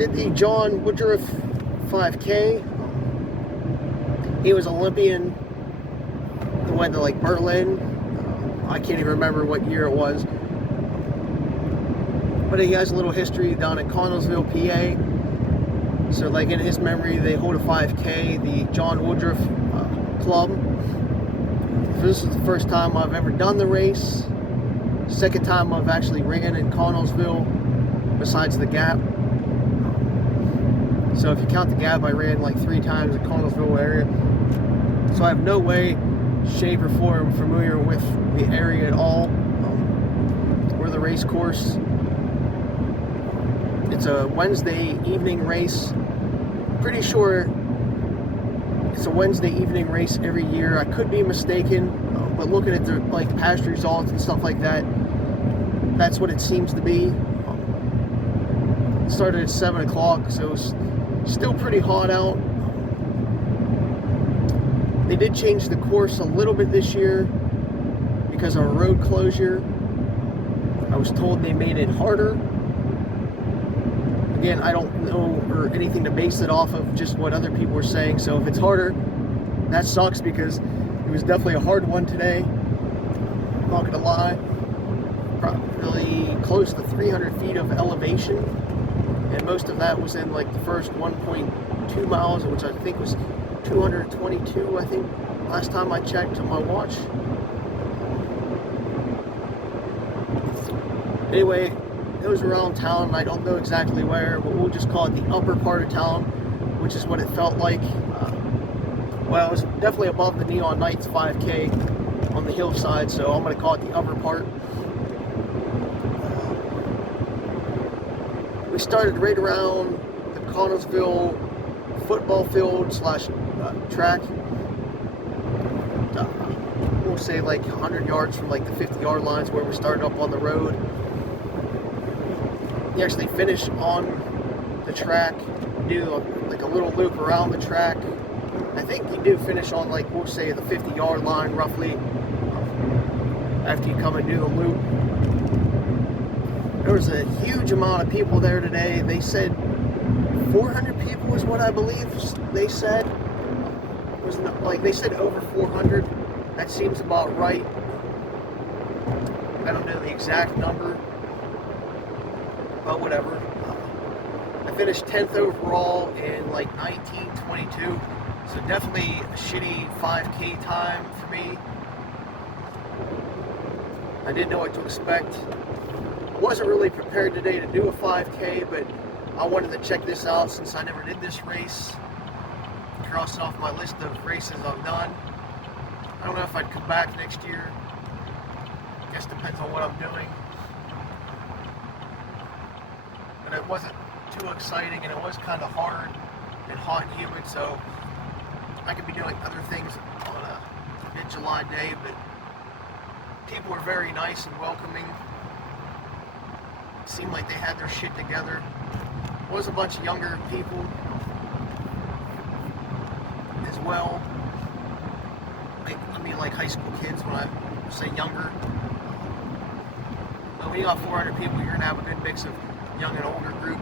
Did the John Woodruff 5K. He was Olympian. He went to like Berlin. I can't even remember what year it was. But he has a little history down in Connellsville, PA. So like in his memory, they hold a 5K, the John Woodruff Club. So this is the first time I've ever done the race. Second time I've actually ran in Connellsville, besides the Gap. So if you count the Gap, I ran like 3 times in Connellsville area. So I have no way, shape, or form familiar with the area at all, or the race course. It's a Wednesday evening race. Pretty sure it's a Wednesday evening race every year. I could be mistaken, but looking at the like past results and stuff like that, that's what it seems to be. It started at 7 o'clock, so it's still pretty hot out. They did change the course a little bit this year because of a road closure. I was told they made it harder. Again, I don't know or anything to base it off of, just what other people were saying. So if it's harder, that sucks, because it was definitely a hard one today. I'm not gonna lie. Probably close to 300 feet of elevation, and most of that was in like the first 1.2 miles, which I think was 222, I think, last time I checked on my watch. Anyway, it was around town. I don't know exactly where, but we'll just call it the upper part of town, which is what it felt like. Well, it was definitely above the Neon Nights 5K on the hillside, so I'm going to call it the upper part. We started right around the Connellsville football field slash track. We'll say like 100 yards from like the 50-yard lines where we started up on the road. You actually finish on the track, do like a little loop around the track. I think you do finish on like, we'll say the 50-yard line roughly, after you come and do the loop. There was a huge amount of people there today. They said 400 people is what I believe they said. It was like, they said over 400. That seems about right. I don't know the exact number, but whatever. I finished 10th overall in like 19:22, so definitely a shitty 5K time for me. I didn't know what to expect. I wasn't really prepared today to do a 5K, but I wanted to check this out since I never did this race. Cross it off my list of races I've done. I don't know if I'd come back next year. I guess depends on what I'm doing. But it wasn't too exciting, and it was kind of hard and hot and humid, so I could be doing other things on a mid-July day, but people were very nice and welcoming. It seemed like they had their shit together. There was a bunch of younger people as well. I mean like high school kids when I say younger. But when you got 400 people, you're going to have a good mix of young and older group.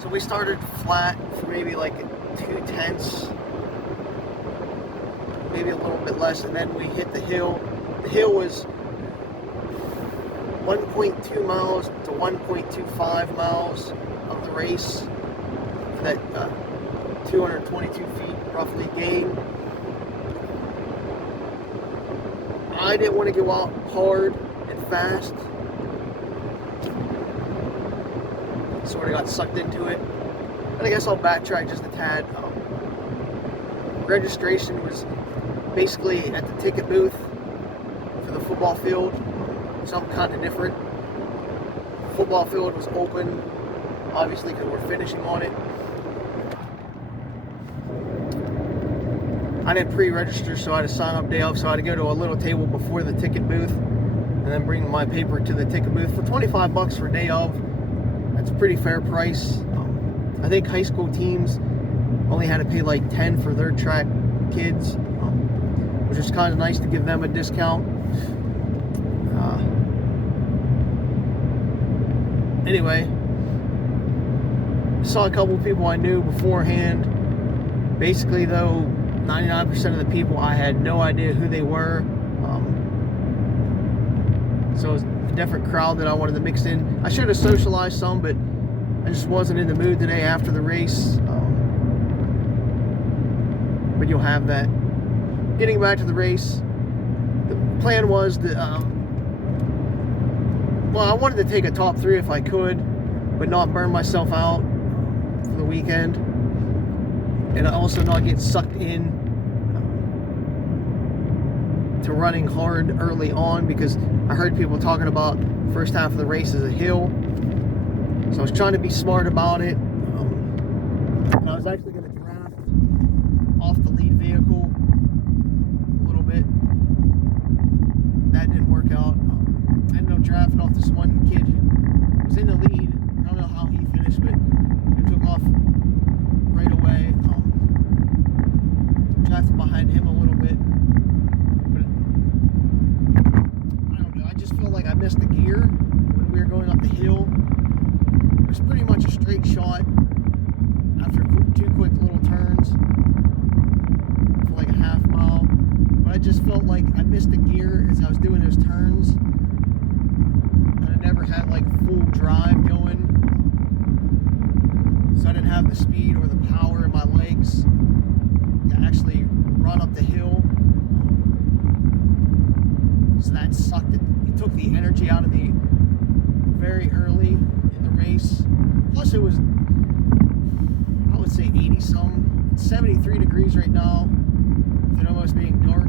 So we started flat for maybe like 2/10, maybe a little bit less, and then we hit the hill. The hill was 1.2 miles to 1.25 miles of the race for that 222 feet roughly gain. I didn't want to go out hard and fast. Sort of got sucked into it. But I guess I'll backtrack just a tad. Registration was basically at the ticket booth for the football field. Something kind of different. Football field was open, obviously, because we're finishing on it. I didn't pre-register, so I had to sign up day of, so I had to go to a little table before the ticket booth and then bring my paper to the ticket booth for 25 bucks for day of. That's a pretty fair price. I think high school teams only had to pay like 10 for their track kids, which is kind of nice to give them a discount. anyway, saw a couple of people I knew beforehand. Basically, though, 99% of the people I had no idea who they were. So it was a different crowd that I wanted to mix in. I should have socialized some, but I just wasn't in the mood today after the race. But you'll have that. Getting back to the race, the plan was that, well, I wanted to take a top 3 if I could, but not burn myself out for the weekend, and also not get sucked in to running hard early on, because I heard people talking about the first half of the race as a hill. So I was trying to be smart about it. And I was actually going to draft off the lead vehicle a little bit. That didn't work out. I ended up drafting off this one kid who was in the lead. I don't know how he finished, but he took off right away. Drafted behind him a little bit. But I don't know, I just feel like I missed the gear when we were going up the hill. It was pretty much a straight shot after 2 quick little turns for like a half mile. But I just felt like I missed the gear as I was doing those turns. And I never had like full drive going. So I didn't have the speed or the power in my legs to actually run up the hill. So that sucked. It took the energy out of me very early in the race. Plus it was, I would say 80 some, 73 degrees right now, with it almost being dark.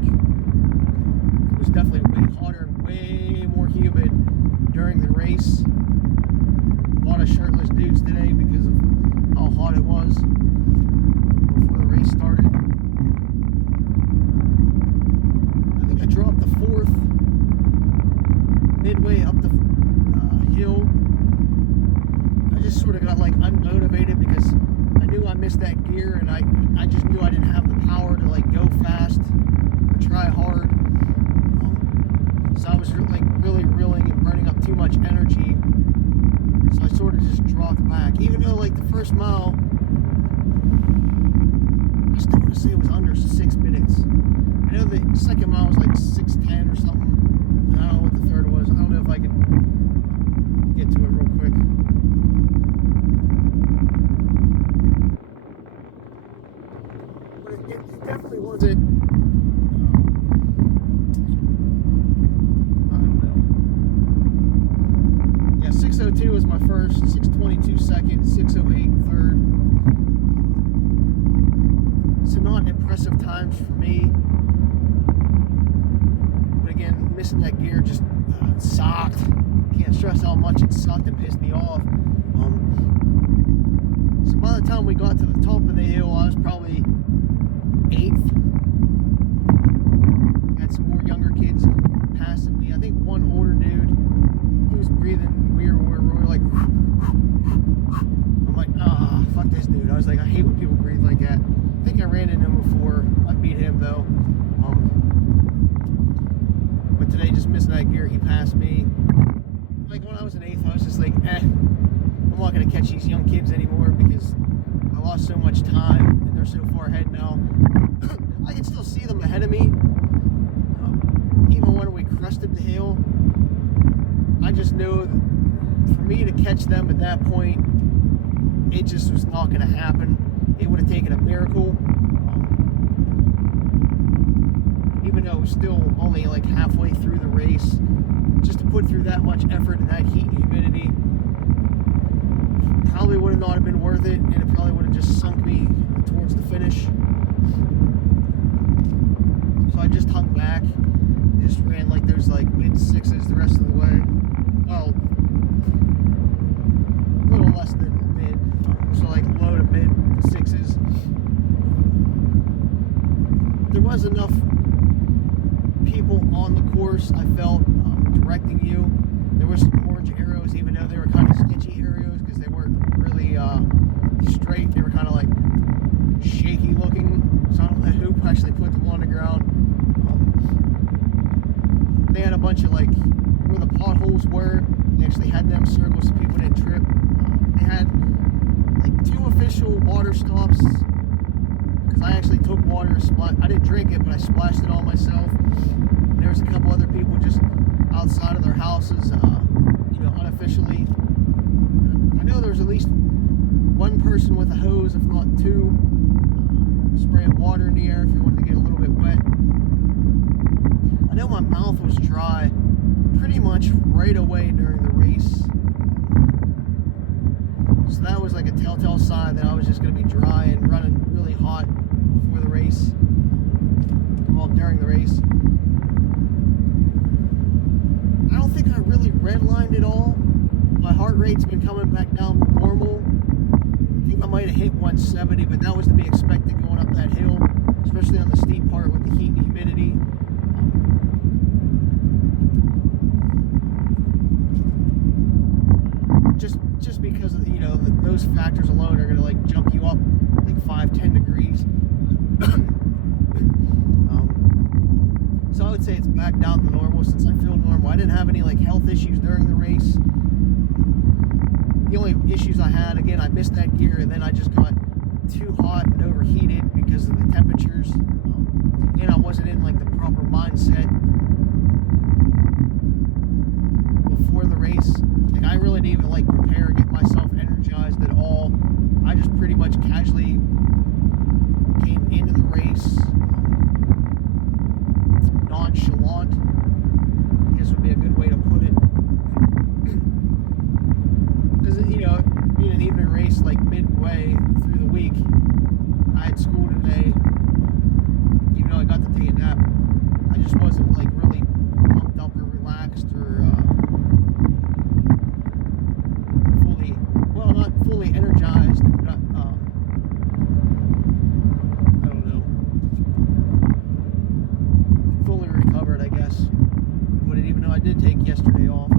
It was definitely way hotter, way more humid during the race. A lot of shirtless dudes today because of how hot it was before the race started. I think I dropped the 4th midway up the hill. I just sort of got like unmotivated because I knew I missed that gear, and I just knew I didn't have the power to like go fast or try hard. So I was like really reeling and burning up too much energy. So I sort of just dropped back. Even though like the first mile, I still want to say it was under 6 minutes. I know the second mile was like 6:10 or something. And I don't know what the third was. I don't know if I can get to it real quick. But it definitely wasn't. I don't know. Yeah, 6:02 was my first, 6:22 second, 6:08 third. So not impressive times for me. But again, missing that gear just sucked. Can't stress how much it sucked and pissed me off. So by the time we got to the top of the hill, I was probably 8th. Had some more younger kids passing me. I think one older dude, he was breathing weird. We were like, I'm like, fuck this dude. I was like, I hate when people breathe like that. I think I ran into him before. I beat him though. But today, just missing that gear, he passed me. Like when I was in 8th, I was just like, I'm not gonna catch these young kids anymore because I lost so much time and they're so far ahead now. I can still see them ahead of me. Even when we crested the hill, I just knew for me to catch them at that point, it just was not gonna happen. It would have taken a miracle. Even though it was still only like halfway through the race, just to put through that much effort in that heat and humidity probably would have not have been worth it, and it probably would have just sunk me towards the finish. So I just hung back and just ran like those like mid-6s the rest of the way. Well, a little less than mid, so like low to mid-6s. There was enough people on the course, I felt, directing you. There were some orange arrows, even though they were kind of sketchy arrows because they weren't really straight. They were kind of like shaky looking. So I don't know who actually put them on the ground. They had a bunch of like where the potholes were. They actually had them circled so people didn't trip. water stops, because I actually took water, I didn't drink it, but I splashed it on myself. And there was a couple other people just outside of their houses, unofficially. I know there was at least one person with a hose, if not two, spraying water in the air if you wanted to get a little bit wet. I know my mouth was dry pretty much right away during the race. So that was like a telltale sign that I was just going to be dry and running really hot before the race. Well, during the race. I don't think I really redlined at all. My heart rate's been coming back down to normal. I think I might have hit 170, but that was to be expected going up that hill, especially on the steep part with the heat and humidity. Just because of those factors alone are going to like jump you up like 5-10 degrees. So I would say it's back down to normal since I feel normal. I didn't have any like health issues during the race. The only issues I had, again, I missed that gear, and then I just got too hot and overheated because of the temperatures, and I wasn't in like the proper mindset before the race. Like I really didn't even like prepare or get myself energized at all. I just pretty much casually came into the race nonchalant, I guess would be a good way to put it. Because being an evening race like midway through the week, I had school today. Even though I got to take a nap, I just wasn't like really pumped up or relaxed or not fully energized. Not, I don't know, fully recovered, I guess. But even though I did take yesterday off.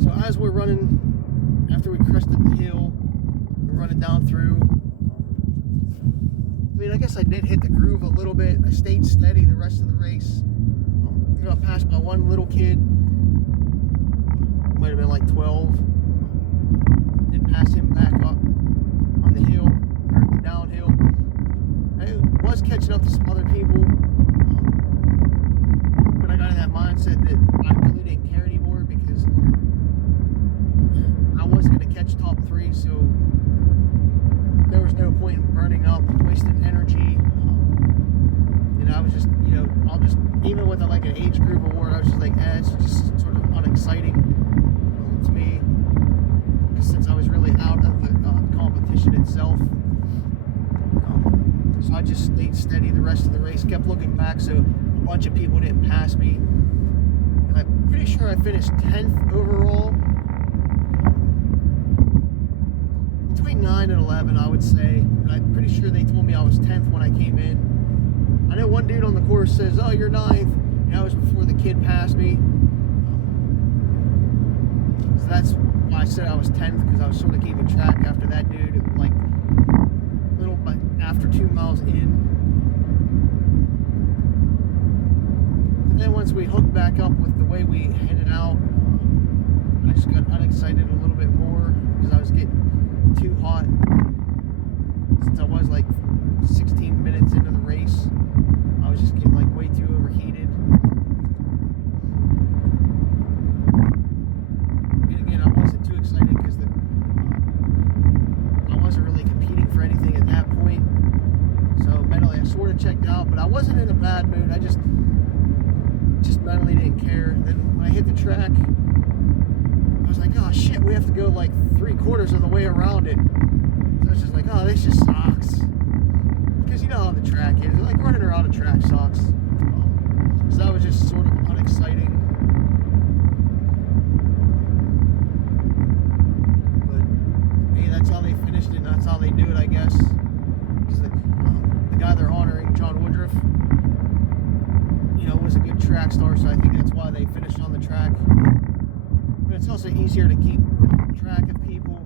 So as we're running, after we crested the hill, we're running down through. I mean, I guess I did hit the groove a little bit. I stayed steady the rest of the race. I got passed by one little kid. Might have been like 12. Did pass him back up on the hill, or the downhill. I was catching up to some other people, but I got in that mindset that I really didn't care anymore because I wasn't going to catch top 3, so there was no point in burning up, wasting energy. And I was just, I'll just, even with like an age group award, I was just like, it's just sort of unexciting to me, since I was really out of the competition itself. So I just stayed steady the rest of the race, kept looking back so a bunch of people didn't pass me. And I'm pretty sure I finished 10th overall. Between 9 and 11, I would say. And I'm pretty sure they told me I was 10th when I came in. I know one dude on the course says, "Oh, you're 9th." And that was before the kid passed me. So that's why I said I was 10th, because I was sort of keeping track after that dude, like a little bit after 2 miles in. And then once we hooked back up with the way we headed out, I just got unexcited a little bit more because I was getting too hot. Since I was like 16 minutes into the race, I was just getting like way too overheated. Excited because I wasn't really competing for anything at that point, so mentally I sort of checked out, but I wasn't in a bad mood. I just mentally didn't care. Then when I hit the track, I was like, oh shit, we have to go like 3/4 of the way around it. So I was just like, oh, this just sucks, because you know how the track is, like running around a track sucks. So that was just sort of unexciting. That's how they finished it, and that's how they do it, I guess. Because the guy they're honoring, John Woodruff, was a good track star, so I think that's why they finished on the track. But it's also easier to keep track of people,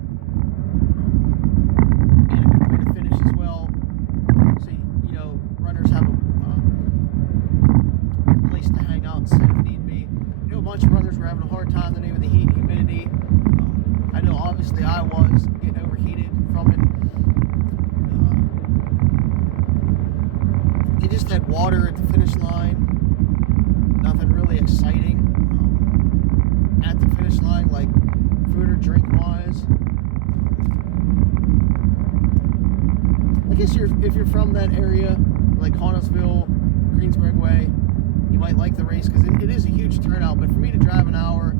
and a good way to finish as well. So, runners have a place to hang out instead if need be. A bunch of runners were having a hard time today with the heat and humidity. I know obviously I was getting overheated from it. They just had water at the finish line. Nothing really exciting at the finish line, like food or drink wise. I guess if you're from that area, like Connellsville, Greensburg way, you might like the race because it is a huge turnout. But for me to drive an hour,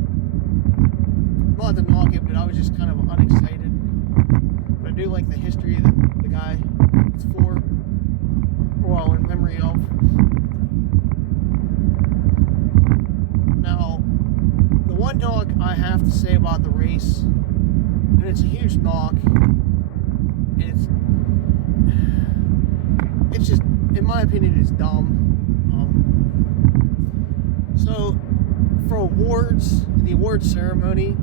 not to knock it, but I was just kind of unexcited. But I do like the history that the guy it's for, well, in memory of. Now, the one knock I have to say about the race, and it's a huge knock, and it's just, in my opinion, it's dumb. So, for awards, the awards ceremony,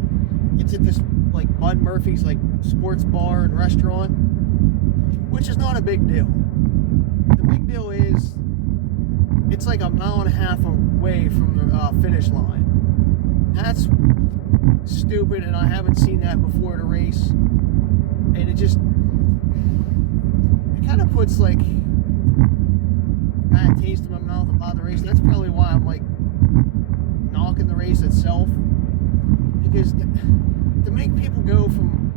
it's at this like Bud Murphy's like sports bar and restaurant, which is not a big deal. The big deal is it's like a mile and a half away from the finish line. That's stupid, and I haven't seen that before at a race. And it kind of puts like a bad taste in my mouth about the race. That's probably why I'm like knocking the race itself, because to make people go from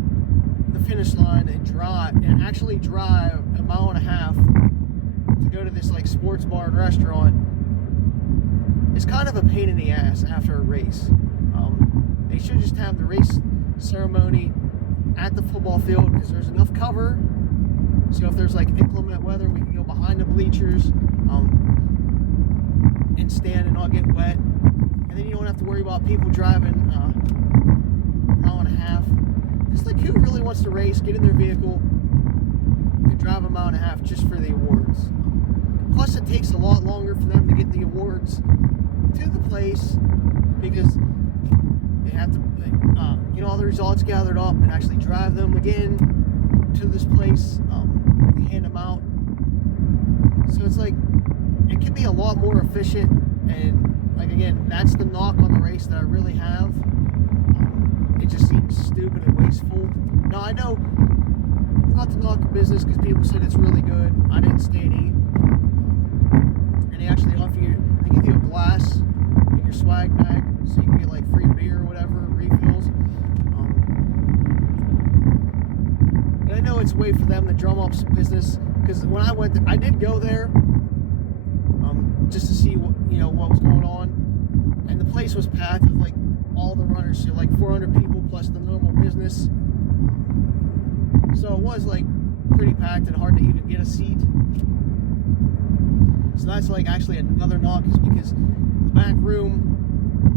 the finish line and actually drive a mile and a half to go to this like sports bar and restaurant is kind of a pain in the ass after a race. They should just have the race ceremony at the football field because there's enough cover. So if there's like inclement weather, we can go behind the bleachers and stand and not get wet. And then you don't have to worry about people driving a mile and a half. It's like, who really wants to race, get in their vehicle, and drive a mile and a half just for the awards? Plus, it takes a lot longer for them to get the awards to the place because they have to get all the results gathered up and actually drive them again to this place, and hand them out. So it's like, it could be a lot more efficient, and like, again, that's the knock on the race that I really have. It just seems stupid and wasteful. Now, I know, not to knock the business because people said it's really good. I didn't stay and eat. And they actually offer you, they give you a glass in your swag bag so you can get like free beer or whatever, refills. And I know it's a way for them to drum up some business, because when I went there, I did go there just to see what was going on, and the place was packed with like all the runners, so like 400 people plus the normal business. So it was like pretty packed and hard to even get a seat. So that's like actually another knock, is because the back room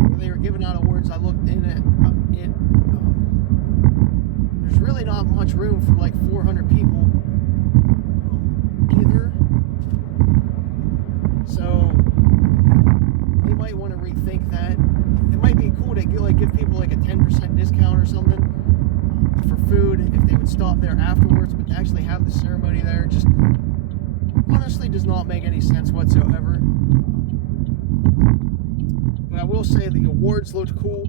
where they were giving out awards, I looked in it. There's really not much room for like 400 people either. So they might want to rethink that. It might be cool to give people like a 10% discount or something for food if they would stop there afterwards, but to actually have the ceremony there just honestly does not make any sense whatsoever. But I will say the awards looked cool.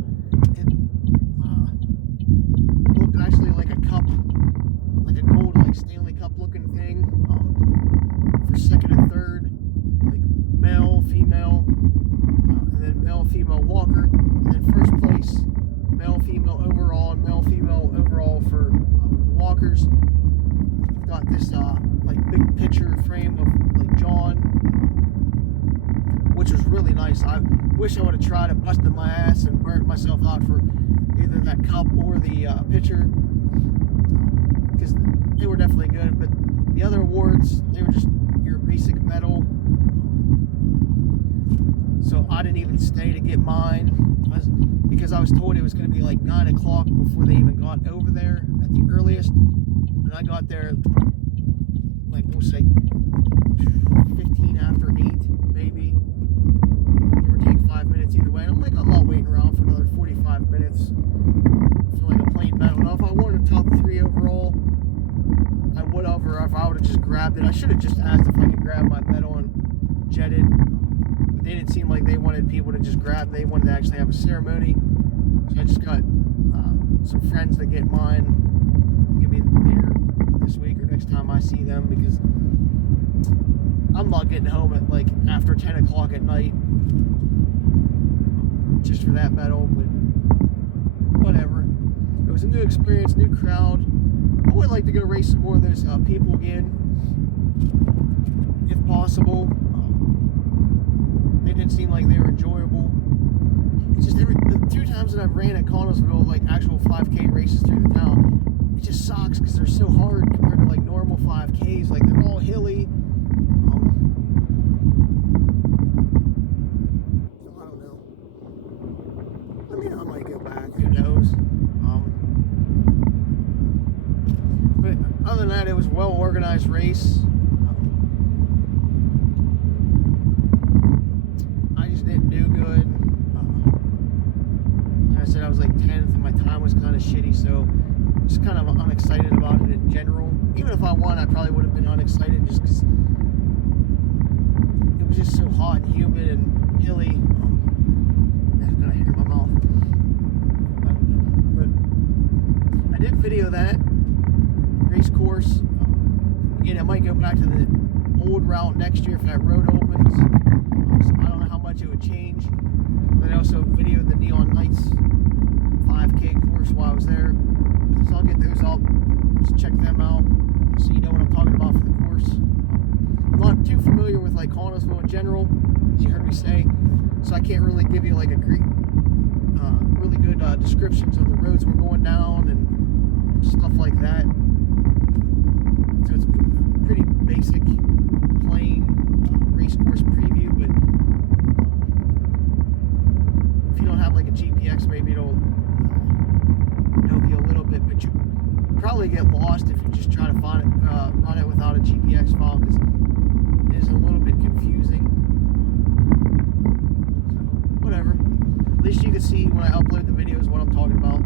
It looked actually like a cup, like a gold like Stanley Cup looking thing, for second and third, like male, female, and then male, female walker, and then first place, male, female overall, and male, female overall for walkers. Got this like big picture frame of like John, which was really nice. I wish I would have tried and busted my ass and burnt myself out for either that cup or the picture, because they were definitely good. But the other awards, they were just your basic medal. So I didn't even stay to get mine because I was told it was going to be like 9 o'clock before they even got over there at the earliest. And I got there, like, we'll say 15 after 8, maybe. Give or take 5 minutes either way. And I'm like, I'm not waiting around for another 45 minutes for like a plain medal. Now, if I wanted a top 3 overall, I would have, or if I would have just grabbed it. I should have just asked if I could grab my medal and jetted. But they didn't seem like they wanted people to just grab. They wanted to actually have a ceremony. So I just got some friends that get mine, give me later this week or next time I see them, because I'm not getting home at like after 10 o'clock at night just for that medal, but whatever. It was a new experience, new crowd. I would like to go race some more of those people again, if possible. They didn't seem like they were enjoyable. It's just the 2 times that I've ran at Connellsville, like actual 5K races through the town, it just sucks because they're so hard compared to like normal 5Ks. Like they're all hilly. I don't know. I mean, I might go back. Who knows? But other than that, it was a well-organized race. I just didn't do good. Like I said, I was like 10th, and my time was kind of shitty, so just kind of unexcited about it in general. Even if I won, I probably would have been unexcited just because it was just so hot and humid and hilly. I've got a hair in my mouth. I don't know. But I did video that race course. Again, I might go back to the old route next year if that road opens. So I don't know how much it would change. Then I also videoed the Neon Nights 5K course while I was there. So I'll get those up, just check them out, so you know what I'm talking about for the course. I'm not too familiar with like Connellsville in general, as you heard me say, so I can't really give you like a great, really good descriptions of the roads we're going down and stuff like that. So it's pretty basic, plain race course preview, but if you don't have like a GPX, maybe it'll help you a little bit, but you probably get lost if you just try to find it, run it without a GPX file, because it is a little bit confusing. So, whatever. At least you can see when I upload the videos what I'm talking about.